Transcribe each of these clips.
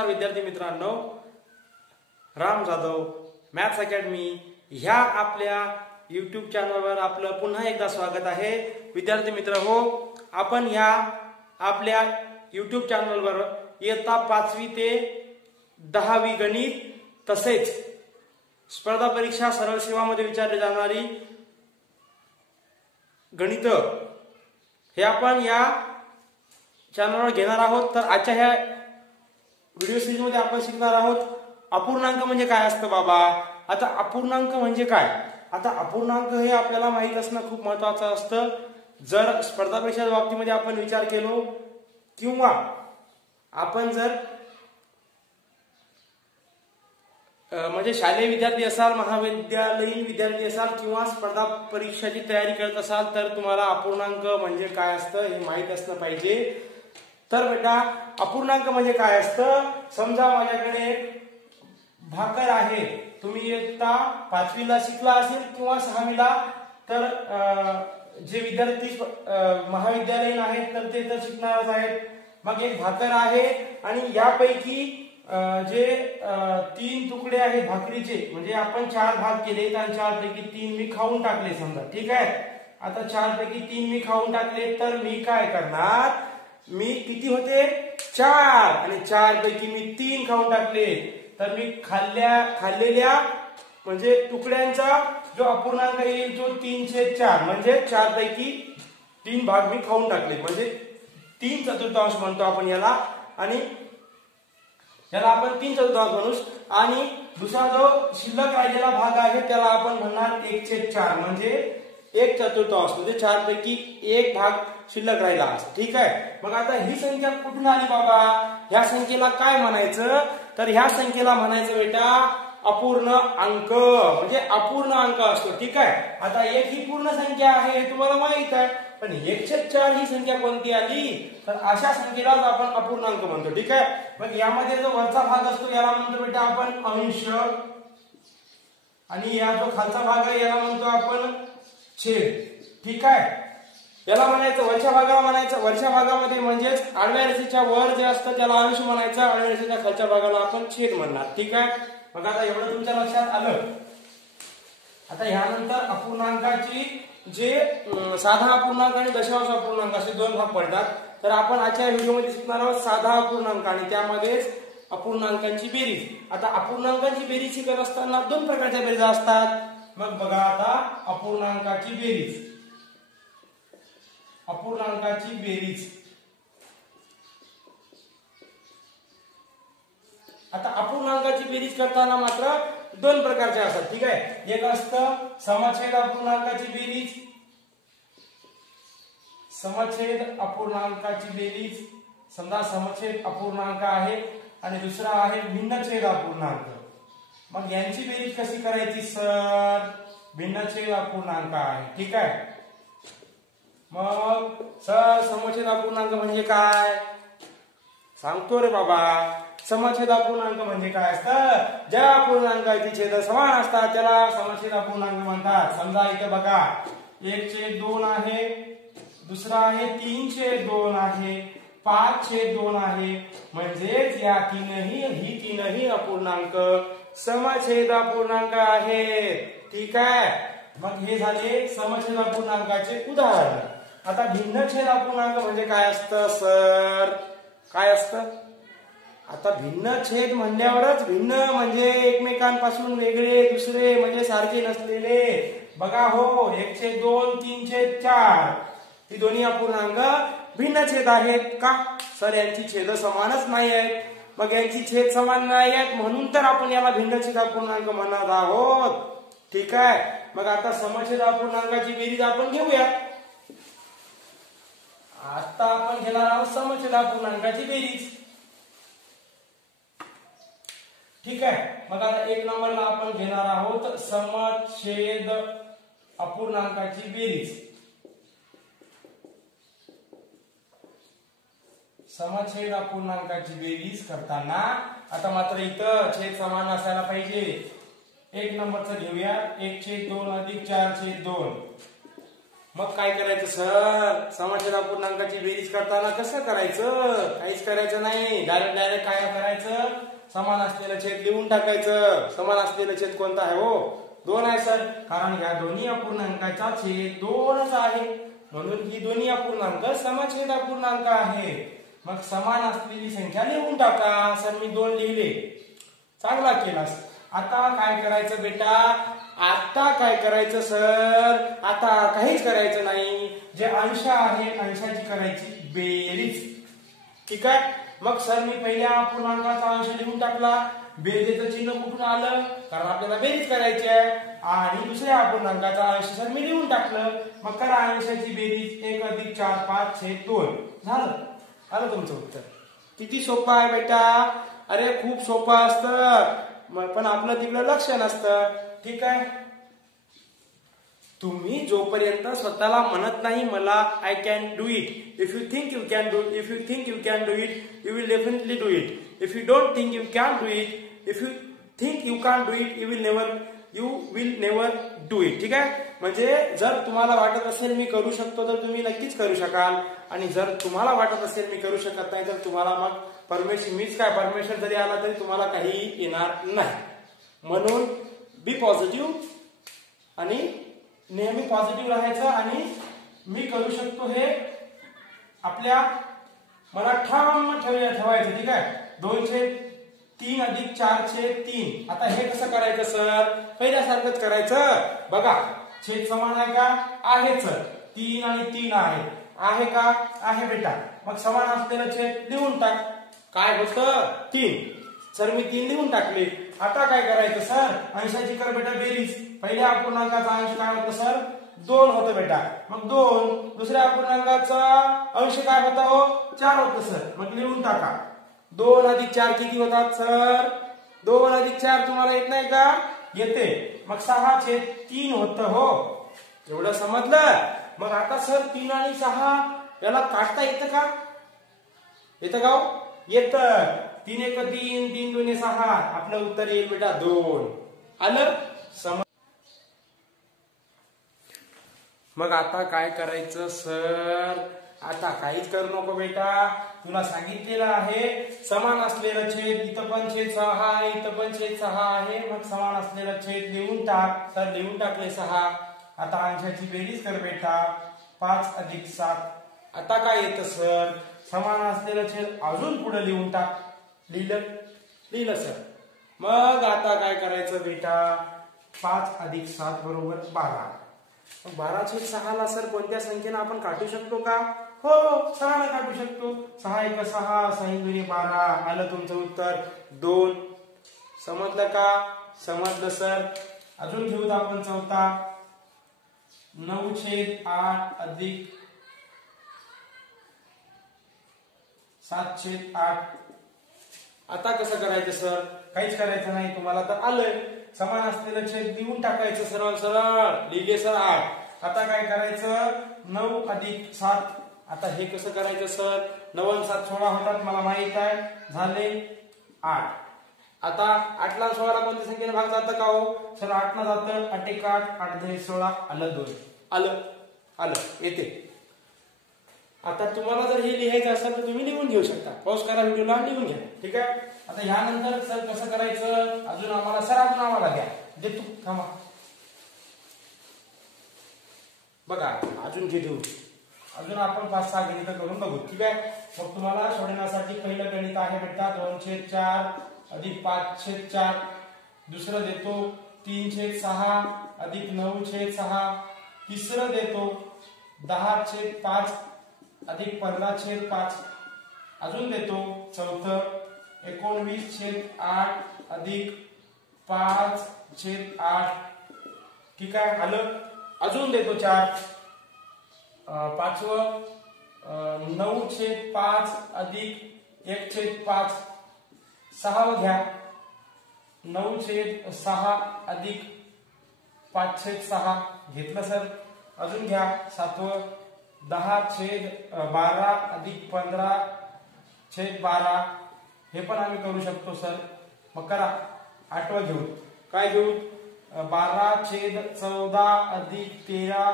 नमस्कार विद्यार्थी मित्रांनो, राम जाधव मॅथ्स अकॅडमी ह्या आपल्या यूट्यूब चॅनलवर आपलं पुन्हा एकदा स्वागत आहे। विद्यार्थी मित्र हो, आपण ह्या आपल्या यूट्यूब चॅनलवर इयत्ता 5वी ते 10वी गणित तसेच स्पर्धा परीक्षा सरळ सेवामध्ये विचारली जाणारी गणित हे आपण या चॅनलवर घेणार आहोत। तर आजच्या ह्या व्हिडिओ सीरीज मध्ये आपण शिकणार आहोत अपूर्णांक म्हणजे काय असतं बाबा। आता अपूर्णांक म्हणजे काय, आता अपूर्णांक हे आपल्याला माहित असणं खूप महत्त्वाचं असतं। जर स्पर्धा परीक्षेच्या बाबतीमध्ये आपण विचार केलो किंवा आपण जर म्हणजे शालेय विद्यार्थी असाल, महाविद्यालयीन विद्यार्थी असाल किंवा स्पर्धा परीक्षेची तयारी करत असाल तर तुम्हाला अपूर्णांक म्हणजे काय असतं हे माहित असलं पाहिजे। तर बेटा अपूर्णांक म्हणजे काय असतं, समजा माझ्याकडे भाकर आहे, तुम्ही इयत्ता 5वीला शिकला असेल किंवा 6वीला, तर जे विद्यार्थी महाविद्यालयीन आहेत तर ते तर शिकणारच आहेत। मग एक भाकर आहे आणि यापैकी जे 3 तुकडे आहेत भाकरीचे, म्हणजे आपण 4 भाग केले तर 4 पैकी 3 मी खाऊन टाकले समजा, ठीक आहे। आता 4 पैकी 3 मी खाऊन टाकले तर मी काय करणार, मी किती होते 4 आणि 4 पैकी मी 3 खाऊन टाकले तर मी खाल्लेल्या म्हणजे तुकड्यांचा जो अपूर्णांक येईल तो 3/4, म्हणजे 4 पैकी 3 भाग मी खाऊन टाकले, म्हणजे 3/4 म्हणतो आपण याला, आणि याला आपण 3/4 म्हणू। आणि दुसरा जो शिल्लक राहिलेला भाग आहे त्याला आपण म्हणणार 1/4, म्हणजे 1/4, म्हणजे 4 पैकी 1 भाग शिल्लक राहिला, ठीक आहे। मग आता ही संख्या कुठून आली बाबा, ह्या संख्येला काय म्हणायचं, तर ह्या संख्येला म्हणायचं बेटा अपूर्ण अंक, म्हणजे अपूर्ण अंक असतो, ठीक आहे। आता 1 ही पूर्ण संख्या आहे हे तुम्हाला माहित आहे, पण 1/4 ही संख्या कोणती आली, तर अशा संख्येलाच आपण अपूर्णांक म्हणतो, ठीक आहे। मग यामध्ये जो वरचा भाग असतो याला म्हणतो बेटा आपण अंश, आणि या जो खालचा भाग आहे याला म्हणतो आपण छेद, ठीक आहे। याला म्हणायचं वरच्या भागाला म्हणायचं, वरच्या भागामध्ये म्हणजेच आडव्या रेषेच्या वर जे असतं त्याला अंश म्हणायचं, आडव्या रेषेच्या खालच्या भागाला आपण छेद म्हणणार, ठीक आहे। मग आता एवढं तुमच्या लक्षात आलं। आता ह्यानंतर अपूर्णांकाची जे साधा अपूर्णांक आणि दशांश अपूर्णांक असे 2 भाग पडतात। तर आपण आजच्या व्हिडिओमध्ये शिकणार आहोत साधा अपूर्णांक आणि त्यामध्येच अपूर्णांकांची बेरीज। आता अपूर्णांकांची बेरीज शिकत असताना 2 प्रकारच्या बेरीज असतात। मग बघा आता अपूर्णांकाची बेरीज, अपूर्णांकाची बेरीज। आता अपूर्णांकाची बेरीज करताना मात्र 2 प्रकारचे असतात, ठीक आहे। एक असतं समछेद अपूर्णांकाची बेरीज, समछेद अपूर्णांकाची बेरीज, समजा समछेद अपूर्णांक आहे, आणि दुसरा आहे भिन्नछेद अपूर्णांक। मग यांची बेरीज कशी करायची सर, भिन्नछेद अपूर्णांक आहे, ठीक आहे। मग सर समछेद अपूर्णांक म्हणजे काय सांगतो रे बाबा। समछेद अपूर्णांक म्हणजे काय असतं, ज्या अपूर्णांकाची छेद समान असतात त्याला समछेद अपूर्णांक म्हणतात। समजा इथे बघा 1/2 आहे, दुसरा आहे 3/2 आहे, 5/2 आहे, म्हणजेच या तीनही अपूर्णांक समछेद अपूर्णांक आहेत, ठीक आहे। मग हे झाले समछेद अपूर्णांकाचे उदाहरण। आता भिन्नछेद अपूर्णांक म्हणजे काय असतं सर, काय असतं, आता भिन्नछेद म्हणल्यावरच भिन्न म्हणजे एकमेकांपासून वेगळे, दुसरे म्हणजे सारखे नसलेले। बघा हो 1/2 3/4 ही दोन्ही अपूर्णांक भिन्नछेद आहेत का सर, यांची छेद समानच नाही आहेत। मग यांची छेद समान नाही आहेत म्हणून तर आपण याला भिन्नछेद अपूर्णांक म्हणत आहोत, ठीक आहे। मग आता समछेद अपूर्णांकाची बेरीज आपण घेऊया। आता आपण घेणार आहोत समछेद अपूर्णांकाची बेरीज, ठीक आहे। मग आता 1 नंबरला आपण घेणार आहोत समछेद अपूर्णांकाची बेरीज। समछेद अपूर्णांकाची बेरीज करताना आता मात्र इथं छेद समान असायला पाहिजे। 1 नंबरचं घेऊया 1/2 + 4/2, मग काय करायचं सर, समछेद अपूर्णांकाची बेरीज करताना कसं करायचं? काहीच करायचं नाही, डायरेक्ट काय करायचं, समान असलेलं छेद लिहून टाकायचं. समान असलेलं छेद कोणता आहे हो? 2 आहे सर, कारण या दोन्ही अपूर्णांकाचा छेद 2च आहे, म्हणून ही दोन्ही अपूर्णांक समछेद अपूर्णांक आहे. मग समान असलेली संख्या लिहून टाका. सर मी 2 लिहिले, चांगला केलास. आता काय करायचं बेटा, आता काय करायचं सर, आता काहीच करायचं नाही. जे अंश आहे अंशाची करायची बेरीज. ठीक आहे. मग सर मी पहिल्या अपूर्णांकाचा अंश लिहून टाकला. बेरीजचं चिन्ह कुठून आलं, कारण आपल्याला बेरीज करायची आहे. आणि दुसऱ्या अपूर्णांकाचा अंश सर मी लिहून टाकलं. मग करा अंशाची बेरीज, 1 + 4 5 छेद 2 झालं. आलं तुमचं उत्तर. किती सोपं आहे बेटा. अरे खूप सोपं असतं, पण आपलं तिकडे लक्ष नसतं. ठीक आहे. तुम्ही जोपर्यंत स्वतःला म्हणत नाही मला I can do it, if you think you can do, if you think you can do it, you will definitely do it. If you don't think you can do it, if you think you can do it, you will never do it. ठीक आहे. म्हणजे जर तुम्हाला वाटत असेल मी करू शकतो तर तुम्ही नक्कीच करू शकाल, आणि जर तुम्हाला वाटत असेल मी करू शकत नाही तर तुम्हाला मग परमेश्वर जरी आला तरी तुम्हाला काही येणार नाही. म्हणून बी पॉझिटिव्ह आणि नेहमी पॉझिटिव्ह राहायचं, आणि मी करू शकतो हे आपल्या मनात ठाम ठेवायचं. ठीक आहे. 2/3 + 4/3. आता हे कसं करायचं सर, पहिल्यासारखंच करायचं. बघा छेद समान आहे का, आहेच. 3 आणि 3 आहे का, आहे बेटा. मग समान असलेलं छेद लिहून टाक. काय होतं 3. सर मी 3 लिहून टाकले. आता काय करायचं सर, अंशाची कर बेटा बेरीज. पहिल्या अपूर्णांकाचा अंश काय होतं सर, 2 होतं बेटा. मग 2, दुसऱ्या अपूर्णांकाचा अंश काय होता हो, 4 होतं सर. मग लिहून टाका. 2 + 4 किती होतात सर, 2 + 4 तुम्हाला येत नाही का, येते. मग 6/3 होतं हो. एवढं समजलं. मग आता सर 3 आणि 6 याला काढता येतं का, येतं का हो, येतं. 3 × 1 = 3, 3 × 2 = 6. आपलं उत्तर येईल बेटा 2. आलं समज. मग आता काय करायचं सर, आता काहीच करू नको बेटा. तुला सांगितलेलं आहे समान असलेलं छेद, इथं पण छेद 6 आहे, इथं पण छेद 6 आहे. मग समान असलेलं छेद लिहून टाक. सर लिहून टाकले 6. आता अंशाची बेरीज कर बेटा, 5 + 7. आता काय येतं सर, समान असलेलं छेद अजून पुढे लिहून टाक. लिहिलं सर. मग आता काय करायचं बेटा, 5 + 7 = 12. 12/6 ला सर कोणत्या संख्येनं आपण काढू शकतो का, हो 6 ने काढू शकतो. 6 × 1 = 6, 6 × 2 = 12. आलं तुमचं उत्तर 2. समजलं का, समजलं सर. अजून घेऊत आपण चौथा. 9/8 + 7/8. आता कसं करायचं सर, काहीच करायचं नाही, तुम्हाला तर आलंय. समान असलेलं छेद लिहून टाकायचं सरळ सरळ. लिहिले सर 8. आता काय करायचं, 9 + 7. आता हे कसं करायचं सर, 9 आणि 7 16 होतात मला माहित आहे, झाले 8. आता 8 ला 16 ला कोणत्या संख्येने भाग जातं का हो सर, 8 ला जातं. 8 × 1 = 8, 8 × 2 = 16. आलं 2. आलं येते. आता तुम्हाला जर हे लिहायचं असेल तर तुम्ही लिहून घेऊ शकता. पॉज करा व्हिडिओला, लिहून घ्या. ठीक आहे. आता यानंतर सर कसं करायचं, अजून आम्हाला द्या. देतो थांबा. बघा अजून घेऊ, अजून आपण 5-6 गणित करून बघू. ठीक आहे. मग तुम्हाला सोडवण्यासाठी पहिलं गणित आहे बेटा 2/4 + 5/4. दुसरं देतो 3/6 + 9/6. तिसरं देतो 10/5 + 15/5. अजून देतो चौथं 19/8 + 5/8. ठीक आहे. आलं. अजून देतो 4. पाचवं 9/5 + 1/5. सहावं घ्या 9/6 + 5/6. घेतलं सर. अजून घ्या 7वं 10/12 + 15/12. हे पण आम्ही करू शकतो सर. मग करा. 8वं घेऊ. काय घेऊ, 12/14 + 13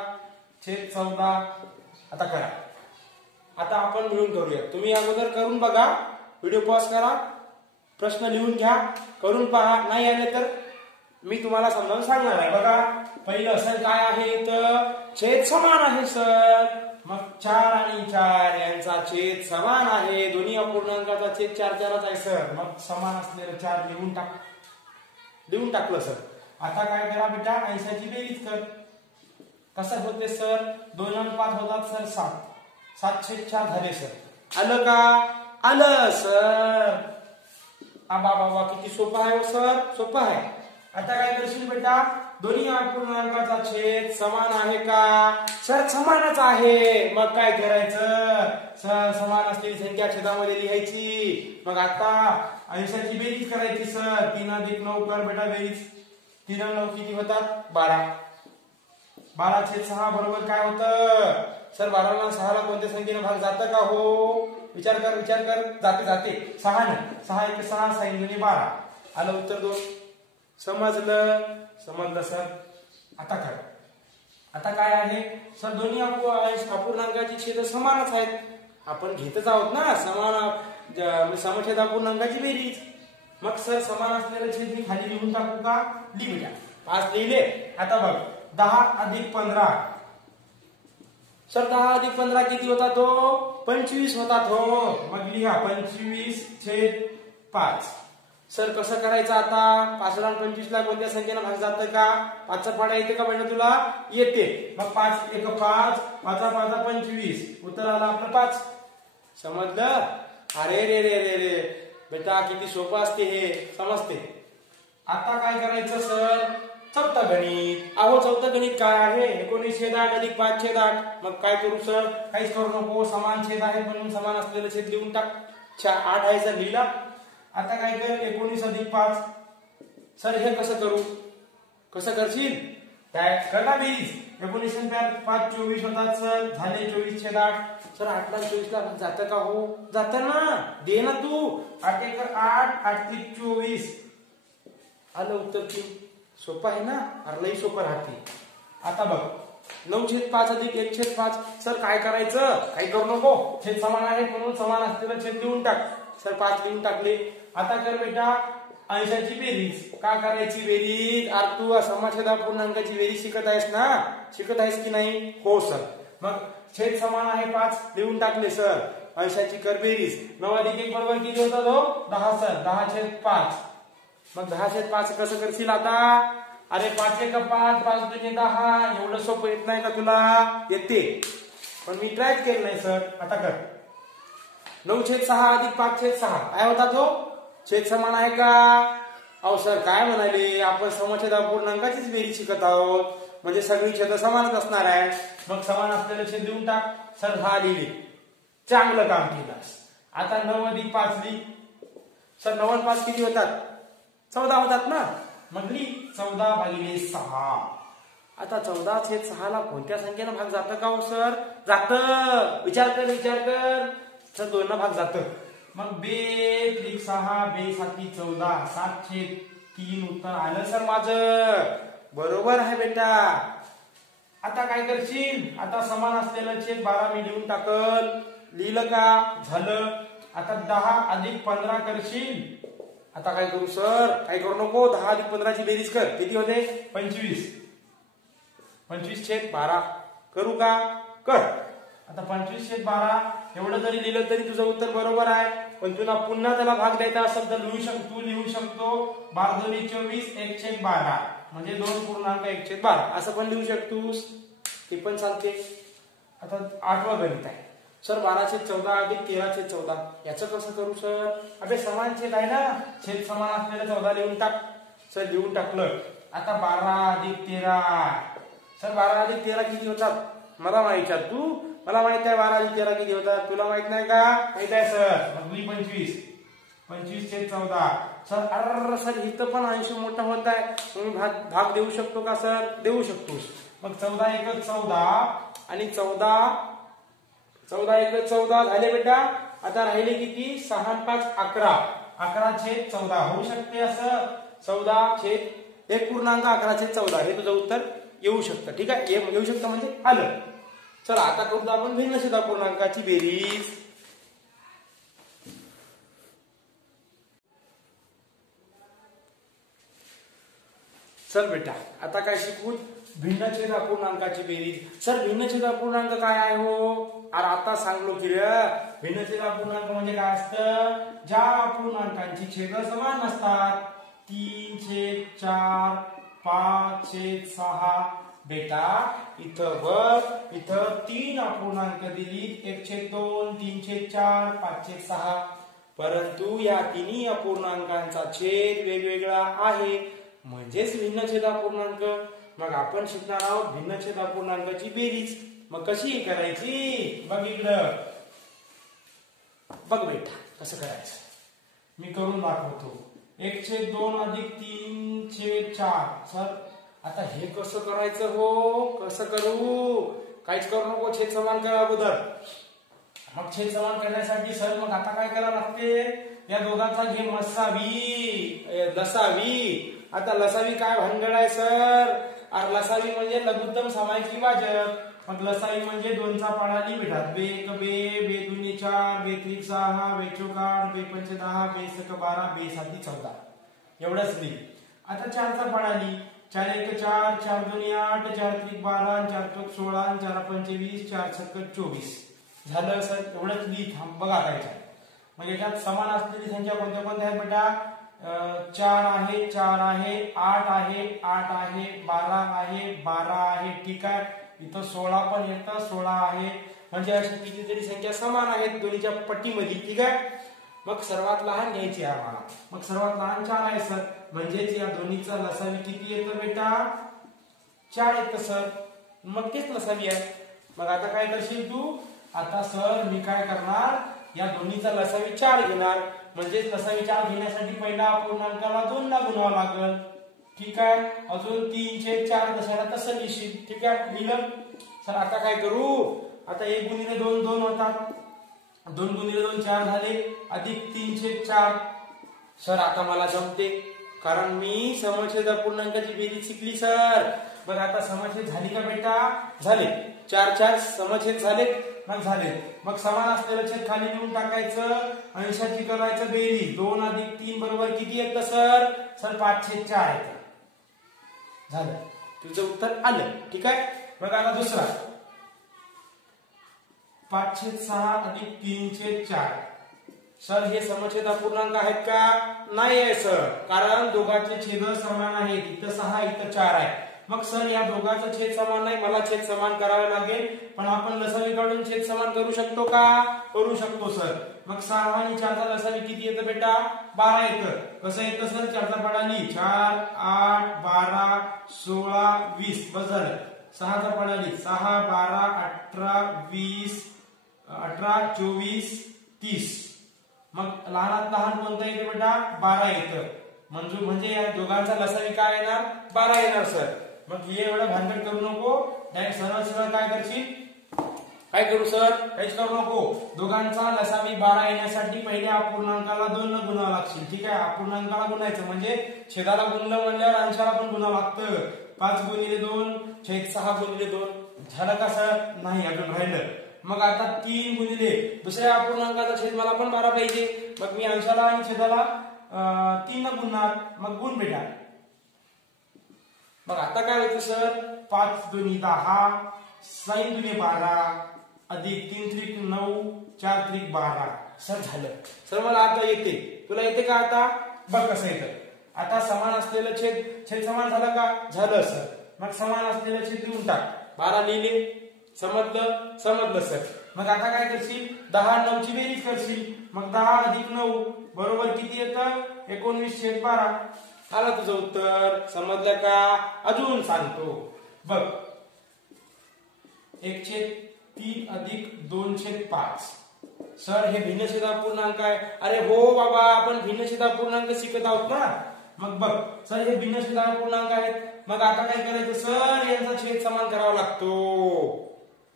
छेद 14. आता करा. आता आपण मिळून करूया. तुम्ही अगोदर करून बघा, व्हिडिओ पॉज करा, प्रश्न लिहून घ्या, करून पहा. नाही आले तर मी तुम्हाला समजावून सांगणार आहे. बघा पहिलं सर काय आहे तर छेद समान आहे सर. मग 4 आणि 4 यांचा छेद समान आहे. दोन्ही अपूर्णांकाचा छेद 4 आहे सर. मग समान असलेलं 4 लिहून टाकलं सर. आता काय करा बेटा, 80 ची बेरीज कर. कसं होते सर, 2 आणि 5 होतात सर 7. 7/4 झाले सर. आलं का? आलं सर. आबा बाबा किती सोपं आहे सर, सोपं आहे. आता काय करशील बेटा, दोन्ही अपूर्णांकाचा छेद समान आहे का? सर समानच आहे. मग काय करायचं सर, समान असलेली संख्या छेदामध्ये लिहायची. मग आता 80 ची बेरीज करायची सर. 3 अधिक 9 कर बेटा बेरीज. 3 आणि 9 किती होतात? 12. 12/6 बरोबर काय होतं सर? 12 ला 6 ला कोणत्या संख्येने भाग जातं का हो? विचार कर जाते 6 ने. 6 1 6 6 2 12. आलं उत्तर 2. समजलं सर. आता काय, आता काय आहे सर, दोन्ही अपूर्णांकाची छेद समानच आहेत. आपण घेतच आहोत ना समान समछेद अपूर्णांकाची बेरीज. मग सर समान असलेलं छेद मी खाली लिहून टाकू का? लिहूया. 5 लिहिले. आता बघ 10 अधिक 15. सर 10 अधिक 15 किती होता तो? 25 होता तो. मग लिहा 25/5. सर कसं करायचं आता? 5 ला 25 ला कोणत्या संख्येने भाग जातं का? 5चा पाडा येते का बेटा तुला? येते. मग 5 1 5, 5 5 25. उत्तर आलं आपलं 5. समजलं? अरे रे रे रे रे बेटा किती सोपं असते हे, समजते. आता काय करायचं सर, चौथं गणित. अहो चौथं गणित काय आहे? 19/8 अधिक 5/8. मग काय करू सर? काहीच करू नको, समान छेद आहे म्हणून समान असलेलं छेद लिहून टाक. 8 आहे सर लिहिला. आता काय कर, 19 अधिक 5. सर हे कसं करू? कसं करशील? काय करणार बेरीज. 19 आणि 5 24 होतात सर. झाले 24/8. सर 8 ला 24 ला जातं का हो? जातं ना. दे ना तू. 8 1 8, 8 3 24. आलं उत्तर 3. सोपं आहे ना? अरलंही सोपं राहते. आता बघ 9/5 अधिक 1/5. सर काय करायचं? काही करू नको, छेद समान आहे म्हणून समान असलेलं छेद लिहून टाक. सर 5 लिहून टाकले. आता कर बेटा 80 ची बेरीज. का करायची बेरीज? अरे तू समछेद अपूर्णांकाची बेरीज शिकत आहेस ना? शिकत आहेस की नाही? हो सर. मग छेद समान आहे 5 लिहून टाकले सर. 80 ची कर बेरीज. 9 अधिक 1 बरोबर किती होता तो? 10 सर. 10/5. मग 10/5 कसं करशील आता? अरे 5 1 5, 5 2 10. एवढं सोपं येत नाही का तुला? येते, पण मी ट्राय केलं नाही सर. आता कर 9/6 अधिक 5/6. काय होता तो? छेद समान आहे का? अहो सर काय म्हणाले, आपण समछेद अपूर्णांकाचीच बेरीज शिकत आहोत, म्हणजे सगळी छेद समानच असणार आहे. मग समान असलेलं छेद लिहून टाक. सर 10 लिहिले. चांगलं काम केलंस. आता 9 अधिक 5 लिही. सर 9 आणि 5 किती होतात? 14 होतात ना. मग लिही 14/6. आता 14/6 ला कोणत्या संख्येनं भाग जातं का हो सर? जातं. विचार कर. सर 2 ना भाग जातं. मग 2 6 7 14, 7/3. उत्तर आलं सर माझं. बरोबर आहे बेटा. आता काय करशील? आता समान असलेलं छेद 12 मी लिहून टाकल. लिहिलं का? झालं. आता 10 अधिक 15 करशील. आता काय करू सर? काय करू नको, 10 अधिक 15 ची बेरीज कर. किती होते? 25. 25/12 करू का? कर. आता 25/12 एवढं जरी लिहिलं तरी तुझं उत्तर बरोबर आहे. पण तुला पुन्हा त्याला भाग द्यायचा असेल तर लिहू शकतो 12 2 24 1/12 म्हणजे 2.1/12 असं पण लिहू शकतोस. ते पण चालते. आता 8वं गणित आहे सर. 12/14 अधिक 13/14. याचं कसं करू सर? अबे समान छेद आहे ना, छेद समान असलेलं 14 लिहून टाक. सर लिहून टाकलं. आता 12 अधिक 13. सर 12 अधिक 13 किती होतात? मला माहिती आहे. मला माहित आहे 12 अधिक 13 किती होतात. तुला माहित नाही का? माहित आहे सर. मग मी 25. 25/14. सर अरे सर इथं पण अंश मोठा होत आहे. तुम्ही भाग देऊ शकतो का सर? देऊ शकतोस. मग 14 1 14 आणि 14 1 14 झाले बेटा. आता राहिले किती? 6 आणि 5 11. 11/14 होऊ शकते असं. 14/1.11/14 हे तुझं उत्तर येऊ शकतं. ठीक आहे, येऊ शकतं म्हणजे आलं. चला आता करू आपण भिन्नछेद अपूर्णांकाची बेरीज. चल बेटा आता काय शिकू, भिन्नछेद अपूर्णांकाची बेरीज. सर भिन्नछेद अपूर्णांक काय आहे हो? अरे आता सांगलो की रे, भिन्नछेद अपूर्णांक म्हणजे काय असतं, ज्या अपूर्णांकांची छेद समान नसतात. 3/4, 5/6. बेटा इथं बघ, इथं 3 अपूर्णांक दिलीत, 1/2, 3/4, 5/6. परंतु या तिन्ही अपूर्णांकांचा छेद वेगवेगळा आहे, म्हणजेच भिन्नछेद अपूर्णांक. मग आपण शिकणार आहोत भिन्नछेद अपूर्णांकाची बेरीज. मग कशी करायची बघ इकडं, बघ बेटा कसं करायचं मी करून दाखवतो. 1/2 अधिक 3/4. सर आता हे कसं करायचं हो, कसं करू, काहीच करू नको, छेद समान करा अगोदर. मग छेद समान करण्यासाठी सर मग आता काय करावं लागते, या दोघांचा घे मसावी लसावी. आता लसावी काय भानगड आहे सर, अरे लसावी म्हणजे लघुत्तम सामायिक विभाजक. मग लसावी म्हणजे 2चा पाडा लिहितात, बे 1 बे, बे 2 4, बे 3 6, बे 4 8, बे 5 10, बे 6 12, बे 7 14 एवढंच लिहि. आता 4चा पाडा लिहि, 4 1 4, 4 2 8, 4 3 12, 4 4 16, 4 5 20, 4 6 24. झालं सर एवढंच लिहि. थांब बघा काय. म्हणजे याच्यात समान असलेली संख्या कोणत्या कोणत्या आहेत बेटा, 4 आहे, 4 आहे, 8 आहे, 8 आहे, 12 आहे, 12 आहे. ठीक आहे, इथं 16 पण येतं, 16 आहे. म्हणजे अशी कितीतरी संख्या समान आहेत दोन्हीच्या पट्टीमध्ये. ठीक आहे, मग सर्वात लहान घ्यायची आहे आम्हाला. मग सर्वात लहान 4 आहे सर, म्हणजेच या दोन्हीचा लसावी किती येतं बेटा, 4 येतं सर. मग तेच लसावी आहे. मग आता काय करशील तू, आता सर मी काय करणार, या दोन्हीचा लसावी 4 घेणार. म्हणजे लसावी 4 घेण्यासाठी पहिला अपूर्णांकाला 2 ला गुणवावं लागेल. ठीक आहे, अजून 3/4 कशाला तसं लिहिशील. ठीक आहे, लिहिलं सर. आता काय करू, आता 1 गुणिले 2 2 होतात, 2 गुणिले 2 4 झाले, अधिक 3/4. सर आता मला जमते, कारण मी समछेद अपूर्णांकाची बेरीज शिकली सर. बघ आता समछेद झाली का बेटा, झाले. 4 4 समछेद झाले, मग झाले. मग समान असलेलं छेद खाली लिहून टाकायचं, अंशाची करायचं बेरीज. 2 अधिक 3 बरोबर किती येतं सर, सर 5/4 येतं. झालं, तुझं उत्तर आलं. ठीक आहे, मग आता दुसरा 5/6 अधिक 3/4. सर हे समछेद अपूर्णांक आहेत का, नाही आहे सर, कारण दोघांचे छेद समान आहेत. इथं 6 इथं 4 आहे. मग सर या दोघांचा छेद समान नाही, मला छेद समान करावे लागेल. पण आपण लसावी काढून छेद समान करू शकतो का, करू शकतो सर. मग 6 आणि 4चा लसावी किती येतं बेटा, 12 येतं. कसं येतं सर, 4चा पाडा लिहि, 4 8 12 16 20. बस झालं. 6चा पाडा लिहि, 6 12 18 20 18 24 30. मग लहानात लहान कोणतं येतं बेटा, 12 येतं. म्हणजे या दोघांचा लसावी काय येणार, 12 येणार सर. मग हे एवढं भानगड करू नको, डायरेक्ट सरळ सरळ काय करशील, काय करू सर, काहीच करू नको. दोघांचा लसावी 12 येण्यासाठी पहिल्या अपूर्णांकाला 2 न गुणावं लागशील. ठीक आहे, अपूर्णांकाला गुणायचं म्हणजे छेदाला गुणलं म्हणल्यावर अंशाला पण गुणावं लागतं. 5 गुणिले 2 छेद 6 गुणिले 2. झालं का सर, नाही अजून राहिलं. मग आता 3 गुणिले दुसऱ्या अपूर्णांकाचा छेद मला पण 12 पाहिजे. मग मी अंशाला आणि छेदाला 3 न गुणणार. मग गुण बेटा. मग आता काय होतं सर, 5 दुनी 10, 6 दुनी 12, अधिक 3 त्रिक 9, 4 त्रिक 12. सर झालं. सर मला आता येते, तुला येते का आता, बघ कसं येतं. आता समान असलेलं छेद समान झालं का, झालं सर. मग समान असलेलं छेद लिहून टाक, 12 लिहिले, समजलं, समजलं सर. मग आता काय करशील, 10 9ची बेरीज करशील. मग 10 अधिक 9 बरोबर किती येतं, 19/12. आलं तुझं उत्तर, समजलं का, अजून सांगतो बघ. 1/3 अधिक 2/5. सर हे भिन्नछेद अपूर्णांक आहे. अरे हो बाबा, आपण भिन्नछेद अपूर्णांक शिकत आहोत ना. मग बघ सर हे भिन्नछेद अपूर्णांक आहेत. मग आता काय करायचं सर, यांचा छेद समान करावा लागतो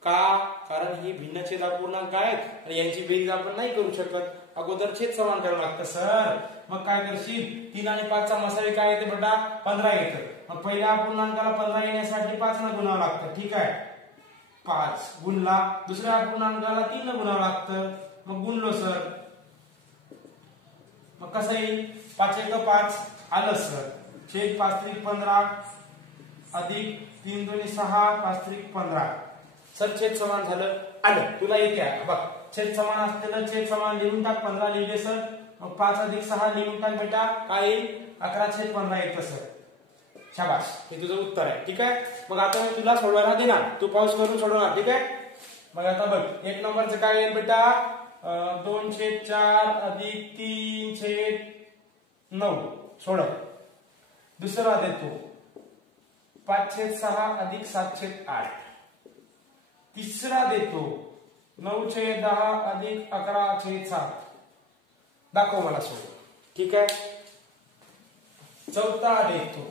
का, कारण ही भिन्नछेद अपूर्णांक आहेत आणि यांची बेरीज आपण नाही करू शकत, अगोदर छेद समान करावं लागतं सर. मग काय करशील, 3 आणि 5चा मसावी काय येते बेटा, 15 येतं. मग पहिल्या अपूर्णांकाला 15 येण्यासाठी 5 न गुणावं लागतं, ठीक आहे. 5 गुणला, दुसऱ्या अपूर्णांकाला 3 न गुणावं लागतं, मग गुणलो सर. मग कसं येईल? 5 एक 5 आलं सर. छेद 5 त्रिक 15 अधिक 3 दोन्ही 6 5 त्रिक 15. सर छेद समान झालं, आलं, तुला येते आहे बघ. छेद समान असलेलं छेद समान लिहून टाक. 15 लिहिले सर. मग 5 अधिक 6 लिहून टाक बेटा. काय येईल? 11/15 येतं सर. शाबास, हे तुझं उत्तर आहे, ठीक आहे. मग आता मी तुला सोडवायला देणार, तू पाऊस करून सोडवणार, ठीक आहे. मग आता बघ, एक नंबरचं काय येईल बेटा? 2/4 अधिक 3/9 सोडव. दुसरा देतो 5/6 अधिक 7/8. तिसरा देतो 9/10 अधिक 11/7. दाखव मला सोडव, ठीक आहे. चौथा देतो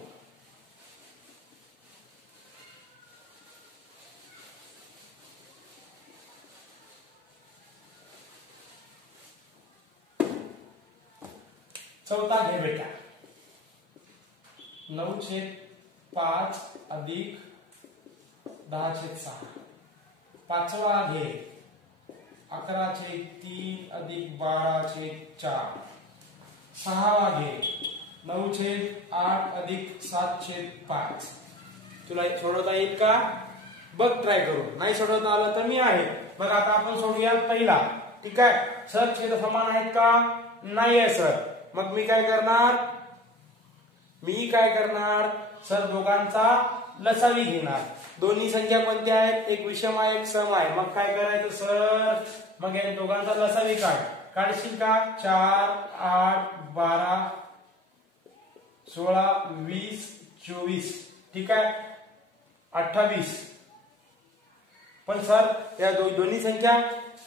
4 घे बेटा. 9/5 अधिक 10/6. 5वा घे 11/3 अधिक 12/4. 6वा घे 9/8 अधिक 7/5. तुला सोडवता येईल का? बघ ट्राय करून. नाही सोडवता आलं तर मी आहे. मग आता आपण सोडूया पहिला, ठीक आहे. सर छेद समान आहेत का? नाही आहे सर. मग मी काय करणार? सर दोघांचा लसावी घेणार. दोन्ही संख्या कोणत्या आहेत? एक विषम आहे, एक सम आहे. मग काय करायचं सर? मग या दोघांचा लसावी काढशील का? 4 8 12 16 20 24, ठीक आहे. 28. पण सर या दोन्ही संख्या,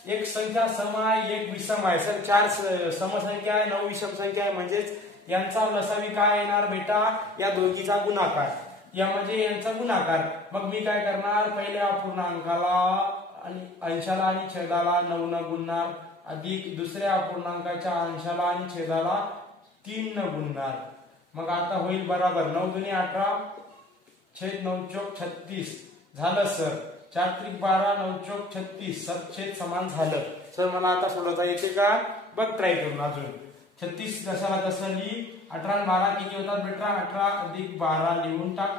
एक संख्या सम आहे, एक विषम आहे. सर 4 समसंख्या आहे, 9 विषम संख्या आहे. म्हणजेच यांचा लसावी काय येणार बेटा? या दोघीचा गुणाकार, या म्हणजे यांचा गुणाकार. मग मी काय करणार? पहिल्या अपूर्णांकाला आणि अंशाला आणि छेदाला 9 न गुणणार, अधिक दुसऱ्या अपूर्णांकाच्या अंशाला आणि छेदाला 3 न गुणणार. मग आता होईल बरोबर 9 दुनी 18 छेद 9 चौक 36 झालं सर. 4 त्रिक 12 9 चौक 36. सर छेद समान झालं. सर मला आता सोडवता येते का? बघ ट्राय करून अजून. 36 कशाला तसं लिही. 18 आणि 12 किती होतात बेटा? 18 अधिक 12 लिहून टाक.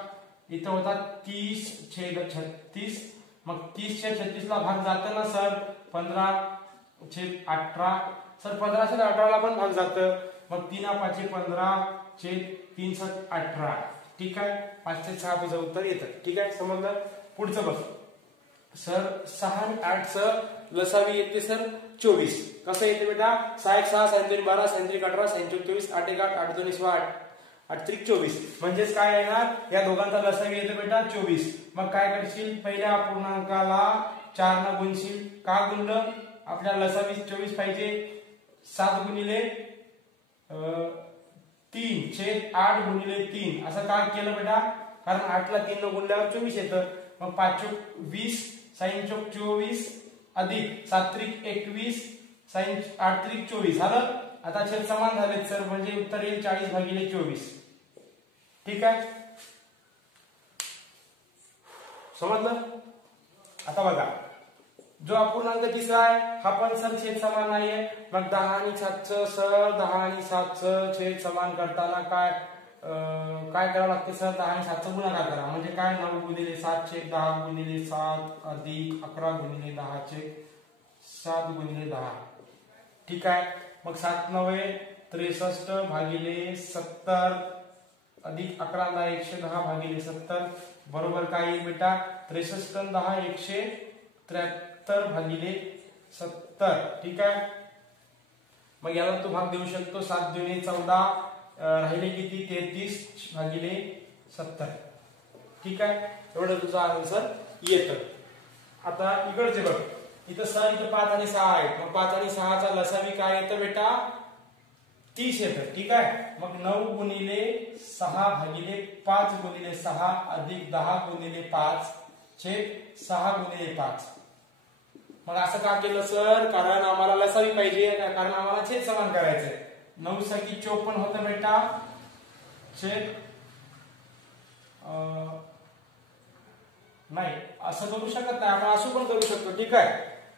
इथं होतात 30/36. मग 30/36 ला भाग जातं ना सर? 15/18. सर 15/18 ला पण भाग जातं. मग 3 5 15 छेद 3 7 18, ठीक आहे. 5/6 तुझं उत्तर येतं, ठीक आहे. समजलं? पुढचं बघ सर. 6 आणि 8 च लसावी येते सर 24. कसं येते बेटा? 6 1 6 6 2 12 6 3 18 6 4 24 8 1 8 8 2 16 8 3 24. म्हणजेच काय येणार? या दोघांचा लसावी येते बेटा 24. मग काय करशील? पहिल्या अपूर्णांकाला 4 न गुणशील. का गुणलं? आपल्याला लसावी 24 पाहिजे. 7 गुणिले 3 छेद 8 गुणिले 3 असं का केलं बेटा? कारण 8 ला 3 न गुणल्यावर 24 येतं. मग 5 चौक 20 साइन चौक 24 अधिक 7 त्रिक 21 साइन 8 त्रिक 24 झालं. आता छेद समान झालेत सर, म्हणजे उत्तर येईल 40/24, ठीक आहे. समजलं? आता बघा, जो अपूर्णांक तिसरा आहे हा पण सर छेद समान नाहीये. मग 10 आणि 7 च सर 10 आणि 7 च छेद समान करताना काय करावं लागते सर? 10 आणि 7 चा गुणाकार करा. म्हणजे काय? 9 गुणिले 7 छेद 10 गुणिले 7 अधिक 11 गुणिले 10 छेद 7 गुणिले 10, ठीक आहे. मग 7 9 63 भागिले 70 अधिक 11 10 110 भागिले 70 बरोबर काय येईल बेटा? 63 आणि 10 173 भागिले 70, ठीक आहे. मग याला तू भाग देऊ शकतो. 7 दुने 14 राहिले किती? 33 भागिले 70, ठीक आहे. एवढं तुझा आन्सर येतं. आता इकडचे बघ, इथं सर इथं 5 आणि 6 आहेत. मग 5 आणि 6 चा लसावी काय येतं बेटा? 30 येतं, ठीक आहे. मग 9 गुणिले 6 भागिले 5 गुणिले 6 अधिक 10 गुणिले 5 छेद 6 गुणिले 5. मग असं का केलं सर? कारण आम्हाला लसावी पाहिजे, कारण आम्हाला छेद समान करायचंय. 9 × 54 होतं बेटा छेद नाही असं करू शकत नाही आपण, असं पण करू शकतो. ठीक आहे,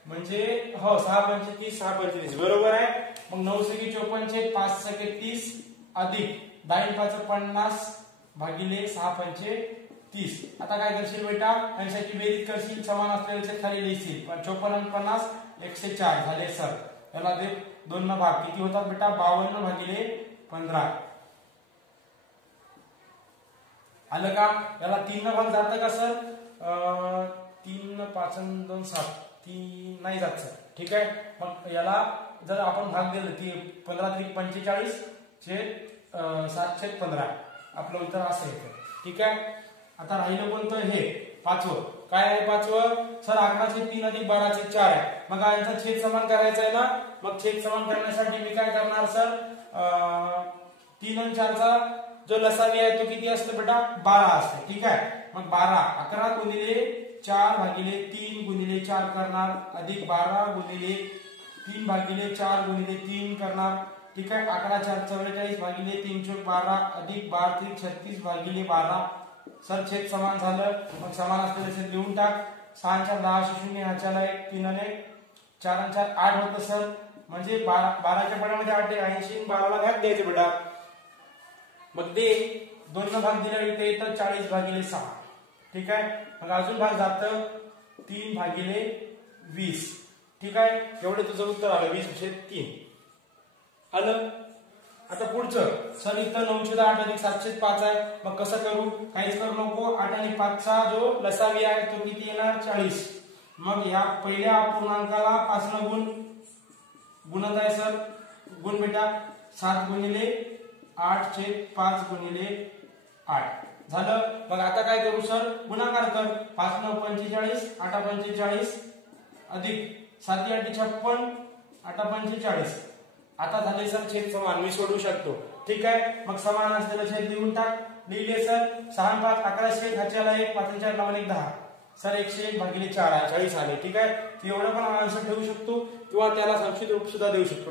म्हणजे हो 6 पंचे 30 6 पंचे 30 बरोबर आहे. मग 9 सके 54 5 सके 30 अधिक 10 5 50 भागिले 6 पंचे 30. आता काय करशील बेटा, यांच्याची बेरीज करशील, समान असलेल्या खाली लिहिशील. 54 आणि 50 104 झाले सर. याला दे 2 न भाग, किती होतात बेटा 52 भागिले 15. आलं का? याला 3 न भाग जातं का सर? 3 5 2 7 3 नाही जात सर. ठीक आहे, मग याला जर आपण भाग दिलं ती 15 × 45 7/15 आपलं उत्तर असं येतं. ठीक आहे, आता राहिलं कोणतं? हे पाचवं. काय आहे पाचवं? सर 11/3 अधिक 12/4 आहे. मग यांचा छेद समान करायचा आहे ना. मग छेद समान करण्यासाठी मी काय करणार सर, 3 आणि 4 चा जो लसावी आहे तो किती असतो बेटा? 12 असतो. ठीक आहे, मग 12 11 गुणिले 4 भागिले 3 गुणिले 4 करणार अधिक 12 गुणिले 3 भागिले 4 गुणिले 3 करणार. ठीक आहे, 11 4 44 भागिले 3 चौक 12 अधिक 12 3 36 भागिले 12. सर छेद समान झालं. मग समान असलेले छेद लिहून टाक. 6 आणि 4 10 0 ह्याच्याला 1 3 आणि 4 आणि 4 8 होतं सर. म्हणजे 12च्या पडामध्ये 8 80 आणि 12ला घात द्यायचे बेटा. मग दे 2 न भाग दिला इथे येतं 40 भागिले 6. ठीक आहे, मग अजून भाग जातं 3 भागिले 20. ठीक आहे, एवढे तुझं उत्तर आलं 20/3. आलं. आता पुढचं सर इथं 9/8 अधिक 7/5 आहे. मग कसं करू? काहीच करू नको. 8 आणि 5 चा जो लसावी आहे तो किती येणार? 40. मग या पहिल्या अपूर्णांकाला 5 न गुणत आहे सर. गुण बेटा 7 गुणिले 8/5 गुणिले 8 झालं. मग आता काय करू सर? गुणाकार कर. 5 9 45 8 45 अधिक 7 8 56 8 45. आता झाले सर छेद समान, मी सोडू शकतो. ठीक आहे, मग समान असलेलं छेद लिहून टाक. लिहिले सर. 6 आणि 5 11 ह्याच्याला 1 5 आणि 4 लावून 1 10. सर 101 भागिले 4 40 आले. ठीक आहे, एवढं पण आन्सर ठेवू शकतो किंवा त्याला संक्षिप्त रूप सुद्धा देऊ शकतो.